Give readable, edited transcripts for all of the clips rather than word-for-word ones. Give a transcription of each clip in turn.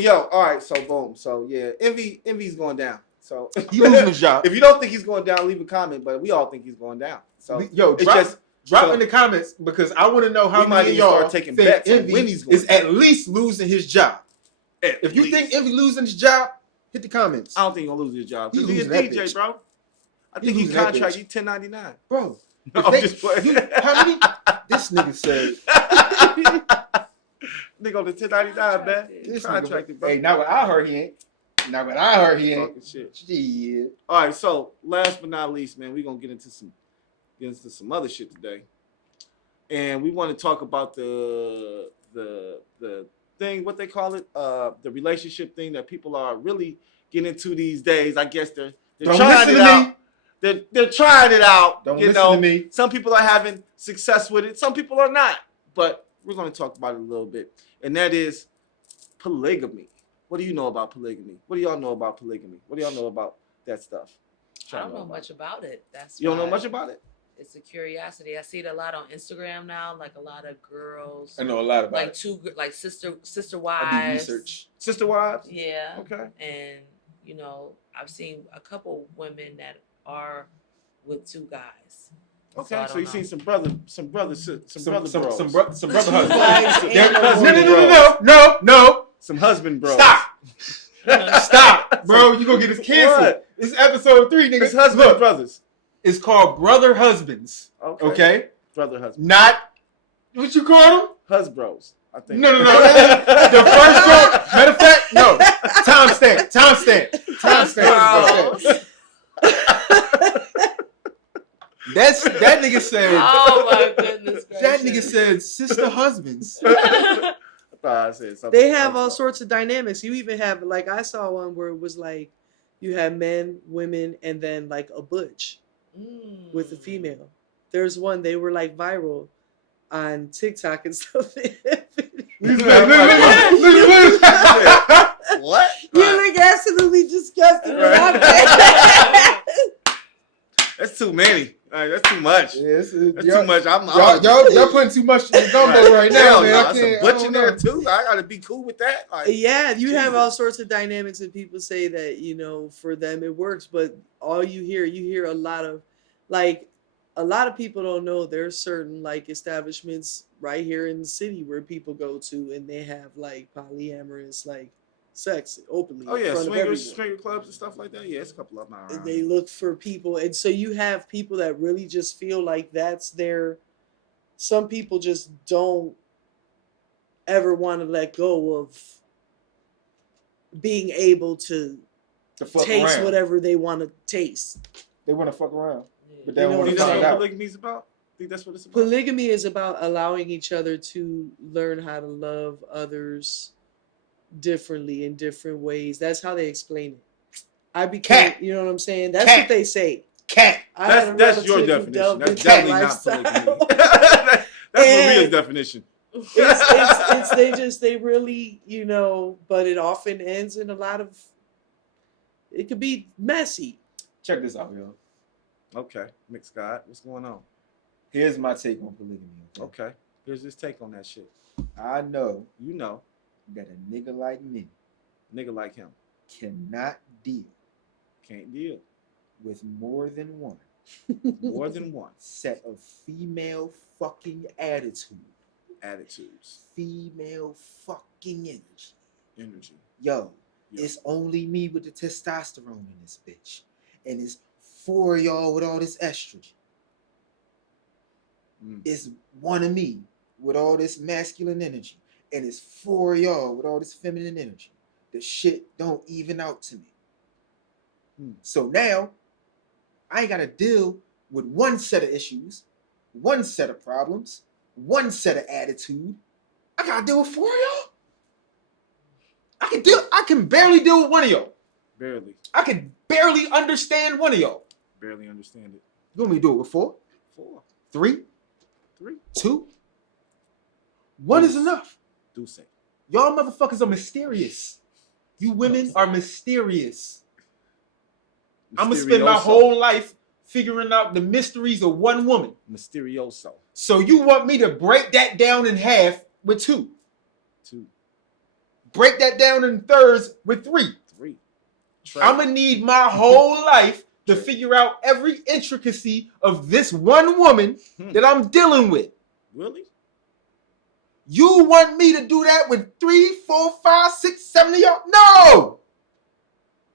So all right. So boom. So yeah, Envy's going down. So he losing his job. If you don't think he's going down, leave a comment. But we all think he's going down. So drop in the comments because I want to know how many of y'all taking think bets Envy when he's going is at least losing his job. If you think Envy losing his job, hit the comments. I don't think he's gonna lose his job because he's a DJ, bro. I think he's contract. He's 1099, bro. No, I'm just playing. How many? This nigga said. Nigga on the 1099, man. He's contracted, bro. Hey, not what I heard he ain't. Talking shit. Yeah. All right, so last but not least, man, we're gonna get into some other shit today, and we want to talk about the thing, what they call it, the relationship thing that people are really getting into these days. I guess they're trying it out. They're trying it out. Don't listen to me. Some people are having success with it. Some people are not. But we're going to talk about it a little bit, and that is polygamy. What do you know about polygamy? What do y'all know about polygamy? What do y'all know about that stuff? I don't know much about it. You don't know much about it? It's a curiosity. I see it a lot on Instagram now. Like a lot of girls. I know a lot about it. Like sister wives. I do research. Sister wives? Yeah. Okay. And I've seen a couple women that are with two guys. Okay, so you've seen some brother husbands. No. Some husband bros. Stop, bro. You gonna get us canceled. What? This is episode 3, niggas. It's husband brothers. It's called brother husbands. Okay? Brother husbands. Not what you call them? Husbros, I think. No. The first one. Matter of fact, no. Timestamp. That nigga said. Oh my goodness gracious. That nigga said sister husbands. I said something. They have all sorts of dynamics. You even have, like, I saw one where it was like you have men, women, and then like a butch with a female. There's one, they were like viral on TikTok and stuff. What? You look absolutely disgusted. Right. That's too many. That's too much. Yeah, that's too much. Y'all putting too much in the gumbo right now, man. That's a butch in there too. I gotta be cool with that. Yeah, you have all sorts of dynamics, and people say that for them it works, but all you hear a lot of people don't know there's certain like establishments right here in the city where people go to, and they have like polyamorous like sex openly. Oh yeah, swinger clubs and stuff like that. Yeah, it's a couple of them around. They look for people, and so you have people that really just feel like that's their. Some people just don't ever want to let go of being able to taste around. whatever they want to taste. They want to fuck around, but they don't want to find out. Polygamy is about. I think that's what it's about. Polygamy is about allowing each other to learn how to love others differently in different ways. That's how they explain it. You know what I'm saying? That's what they say. That's your definition. That's definitely not polygamy. That's Maria's definition. They really, but it often ends in a lot of. It could be messy. Check this out, yo. Okay, Mix God, what's going on? Here's my take on polygamy. Okay, here's his take on that shit. I know. You know. That a nigga like me. Nigga like him. Cannot deal. Can't deal. With more than one. More than one. Set of female fucking attitudes. Female fucking energy. Yo, it's only me with the testosterone in this bitch. And it's 4 of y'all with all this estrogen. It's one of me with all this masculine energy. And it's 4 of y'all with all this feminine energy. The shit don't even out to me. So now, I ain't got to deal with one set of issues, one set of problems, one set of attitude. I got to deal with 4 of y'all. I can barely deal with one of y'all. Barely. I can barely understand one of y'all. Barely understand it. You want me to do it with 4? 4. 3? 3. 2? 1 is enough. Do say. Y'all motherfuckers are mysterious. You women are mysterious. I'm going to spend my whole life figuring out the mysteries of one woman. break that down in thirds with 3. 3. I'm gonna need my whole life to figure out every intricacy of this one woman that I'm dealing with. Really? You want me to do that with 3, 4, 5, 6, 7 of y'all?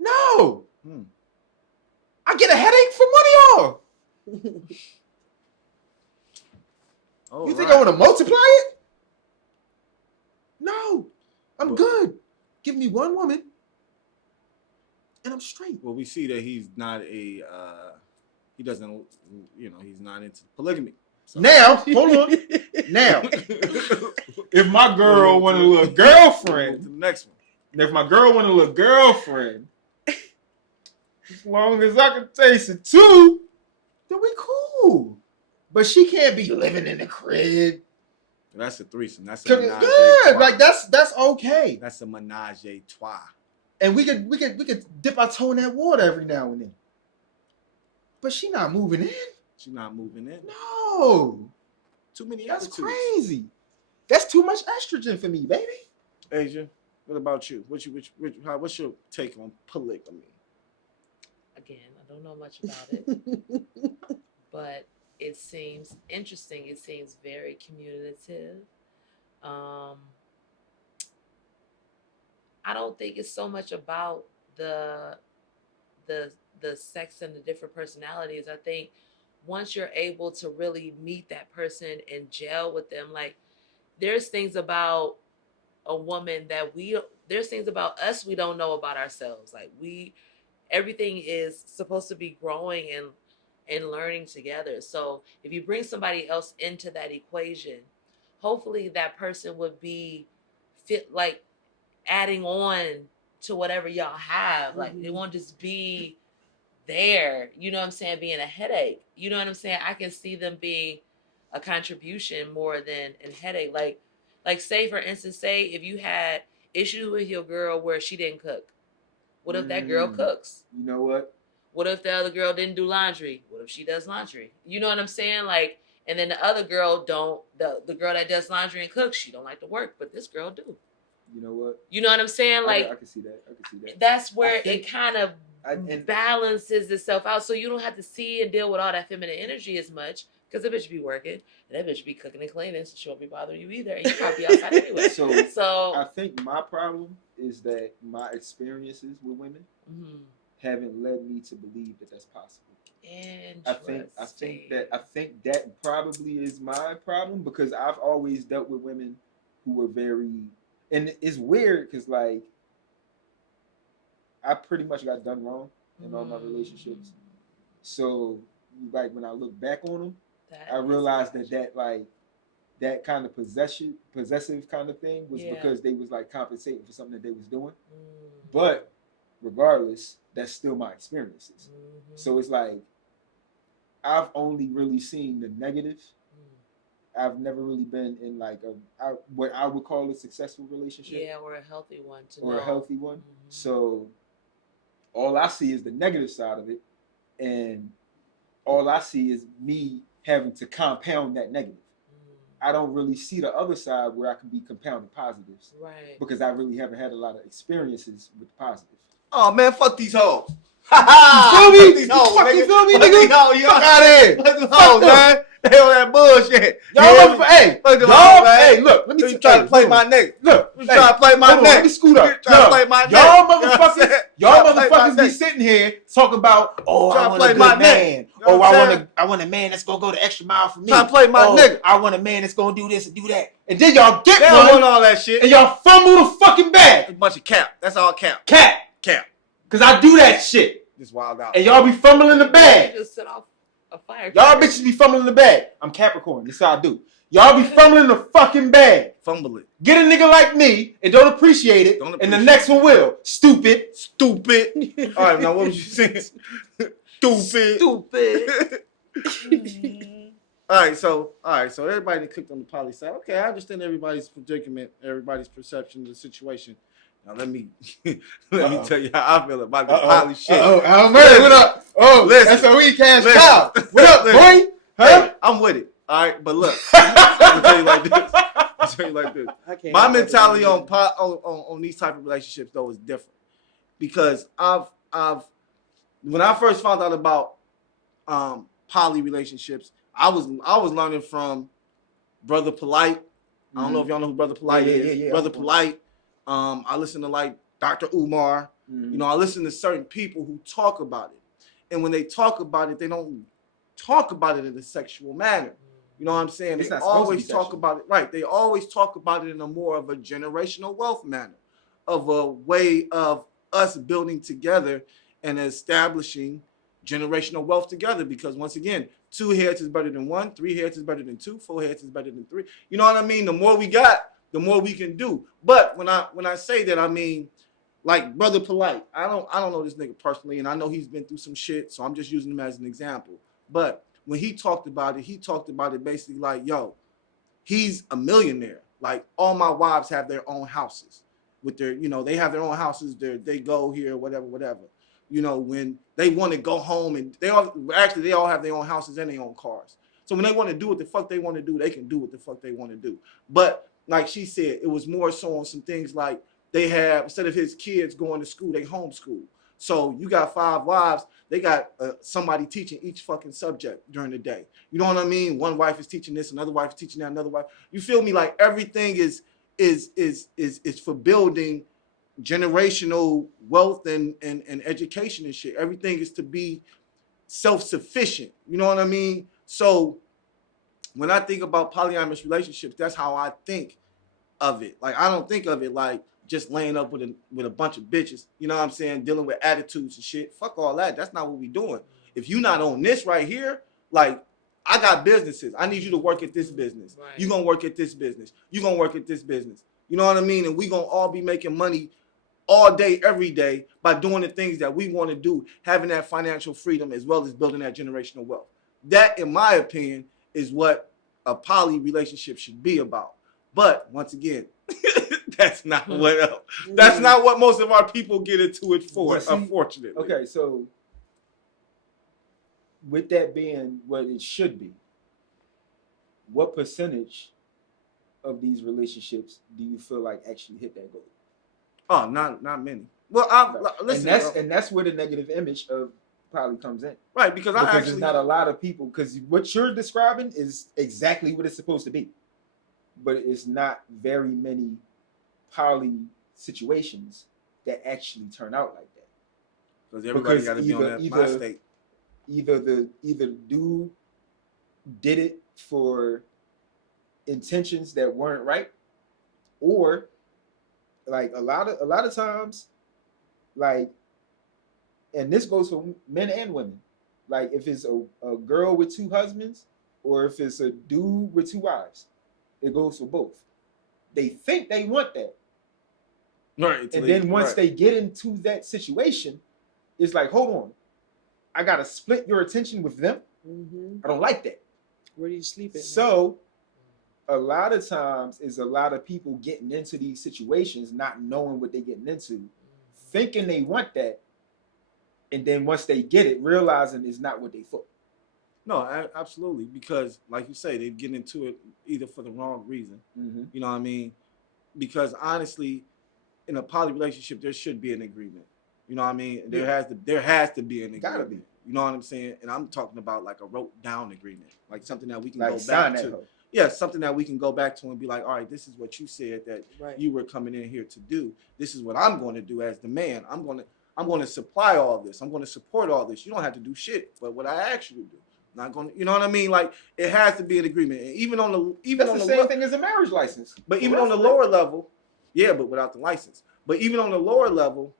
No. I get a headache from one of y'all. You think I want to multiply it? No. I'm good. Give me one woman and I'm straight. Well, we see that he's not he doesn't, he's not into polygamy. So. Now, hold on. Now, if my girl want a little girlfriend, to the next one. And if my girl want a little girlfriend, as long as I can taste it too, then we cool. But she can't be living in the crib. That's a threesome. That's a menage a yeah, trois. like that's okay. That's a menage a trois. And we could dip our toe in that water every now and then. But she not moving in. She's not moving in. No. Too many That's attitudes. crazy. That's too much estrogen for me, baby. Asia, what about you? What's your take on polygamy? Again, I don't know much about it, but it seems interesting. It seems very communicative. I don't think it's so much about the sex and the different personalities. I think once you're able to really meet that person and gel with them, like there's things about a woman that there's things about us we don't know about ourselves. Like everything is supposed to be growing and learning together. So if you bring somebody else into that equation, hopefully that person would be like adding on to whatever y'all have. Like it won't just be there, you know what I'm saying, being a headache. You know what I'm saying? I can see them being a contribution more than a headache. Like say for instance, say if you had issues with your girl where she didn't cook. What if that girl cooks? You know what? What if the other girl didn't do laundry? What if she does laundry? You know what I'm saying? Like, and then the other girl the girl that does laundry and cooks, she don't like to work, but this girl do. You know what? You know what I'm saying? Like, I can see that. That's where it kind of balances itself out, so you don't have to see and deal with all that feminine energy as much, because the bitch be working and that bitch be cooking and cleaning, so she won't be bothering you either, and you probably outside anyway. So I think my problem is that my experiences with women haven't led me to believe that that's possible. I think that probably is my problem, because I've always dealt with women who were very, and it's weird because like I pretty much got done wrong in all my relationships. So like when I look back on them, I realized that kind of possessive kind of thing was because they was like compensating for something that they was doing. But regardless, that's still my experiences. So it's like I've only really seen the negative. I've never really been in like what I would call a successful relationship. Yeah, or a healthy one. A healthy one. So all I see is the negative side of it, and all I see is me having to compound that negative. I don't really see the other side where I can be compounding positives. Right. Because I really haven't had a lot of experiences with positives. Oh man, fuck these hoes. Fuck these hoes, fuck nigga. these hoes, Fuck nigga. these hoes, Fuck out of here. Fuck these hoes, man. They on that bullshit. Hey, look, let me you trying to play my nigga. Look, you trying to play my nigga. Let me scoot up. Trying to play my nigga. Y'all motherfuckers be sitting here talking about, I want a good man. Oh, I want a man that's gonna go the extra mile for me. Trying to play my nigga. I want a man that's gonna do this and do that. And then y'all get they don't want all that shit. And y'all fumble the fucking bag. It's a bunch of cap. That's all cap. Cap. Cause I do that shit. Just wild out. And y'all be fumbling the bag. Just set off a fire. Y'all bitches be fumbling the bag. I'm Capricorn. This is how I do. Y'all be fumbling the fucking bag. Fumble it. Get a nigga like me and don't appreciate it. And the next one will. Stupid. All right, now what was you saying? Stupid. All right, so everybody that clicked on the poly side. Okay, I understand everybody's predicament, everybody's perception of the situation. Now let me tell you how I feel about the poly shit. What up? Oh, listen, SOE Cash Cow. What up, boy? Huh? Hey, I'm with it. All right, but look, I'm gonna tell you like this. I'll tell you like this. I can't. My mentality on these type of relationships though is different because I've when I first found out about poly relationships, I was learning from Brother Polite. I don't know if y'all know who Brother Polite is. Yeah. Brother Polite. I listen to like Dr. Umar. You know, I listen to certain people who talk about it. And when they talk about it, they don't talk about it in a sexual manner. You know what I'm saying? It's They not supposed to be always talk sexual. about it, right. They always talk about it in a more of a generational wealth manner, of a way of us building together and establishing generational wealth together. Because once again, 2 heads is better than 1, 3 heads is better than 2, 4 heads is better than 3. You know what I mean? The more we got, the more we can do. But when I say that, I mean, like Brother Polite, I don't know this nigga personally, and I know he's been through some shit, so I'm just using him as an example. But when he talked about it basically like, yo, he's a millionaire. Like all my wives have their own houses with their, you know, they have their own houses. They go here, whatever. You know, when they want to go home and they all have their own houses and their own cars. So when they want to do what the fuck they want to do, they can do what the fuck they want to do. But like she said, it was more so on some things like they have, instead of his kids going to school, they homeschool. So you got 5 wives, they got somebody teaching each fucking subject during the day. You know what I mean? One wife is teaching this, another wife is teaching that, another wife. You feel me? Like everything is for building generational wealth and education and shit. Everything is to be self-sufficient. You know what I mean? So when I think about polyamorous relationships, that's how I think of it. Like I don't think of it like just laying up with a bunch of bitches, you know what I'm saying, dealing with attitudes and shit. Fuck all that. That's not what we doing. If you not on this right here, like I got businesses. I need you to work at this business. Right. You gonna work at this business. You gonna work at this business. You know what I mean? And we gonna all be making money all day, every day by doing the things that we want to do, having that financial freedom as well as building that generational wealth. That, in my opinion, is what a poly relationship should be about. But once again, that's not what most of our people get into it for, unfortunately. Okay, so with that being what it should be, what percentage of these relationships do you feel like actually hit that goal? Oh, not many. Well, listen, and that's where the negative image of poly comes in. Right, because there's not a lot of people, because what you're describing is exactly what it's supposed to be, but it's not very many poly situations that actually turn out like that. Because everybody got to be on that mind state. Either the dude did it for intentions that weren't right, or like a lot of times, like, and this goes for men and women, like if it's a girl with 2 husbands or if it's a dude with 2 wives, it goes for both. They think they want that. Right. And then once they get into that situation, it's like, hold on, I gotta split your attention with them. Mm-hmm. I don't like that. Where do you sleep at? So a lot of times is a lot of people getting into these situations not knowing what they're getting into, thinking they want that, and then once they get it, realizing it's not what they thought. No, absolutely, because like you say, they get into it either for the wrong reason. Mm-hmm. You know what I mean? Because honestly, in a poly relationship, there should be an agreement. You know what I mean? There has to be an agreement. Gotta be. You know what I'm saying? And I'm talking about like a wrote down agreement, like something that we can Like go sign back that to. hoe. Yeah, something that we can go back to and be like, all right, this is what you said that Right. you were coming in here to do. This is what I'm going to do as the man. I'm going to supply all this. I'm going to support all this. You don't have to do shit, but what I ask you to do. Not going to, you know what I mean? Like it has to be an agreement. And even on the same thing as a marriage license. But even on the lower level, yeah, but without the license. But even on the lower level,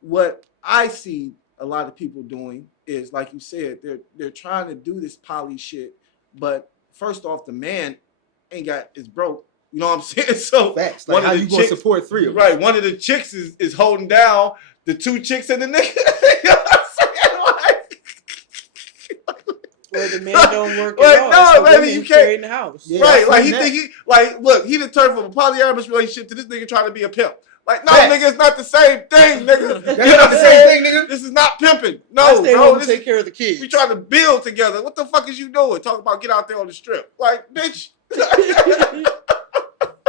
what I see a lot of people doing is, like you said, they're trying to do this poly shit, but first off, the man is broke. You know what I'm saying? So facts. Like how you gonna support 3 of them? Right. One of the chicks is holding down the 2 chicks and the nigga. You know what I'm saying? Or the man don't work Like, at all. no, So baby, you carry can't. in the house. Yeah, right. Like that. look, he done turned from a polyamorous relationship to this nigga trying to be a pimp. Like, no, Facts. nigga, it's not the same thing, nigga. That's not the same thing, nigga. This is not pimping. I No, stay bro. home and take care of the kids. We trying to build together. What the fuck is you doing? Talk about get out there on the strip. Like, bitch.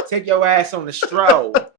Take your ass on the stroll.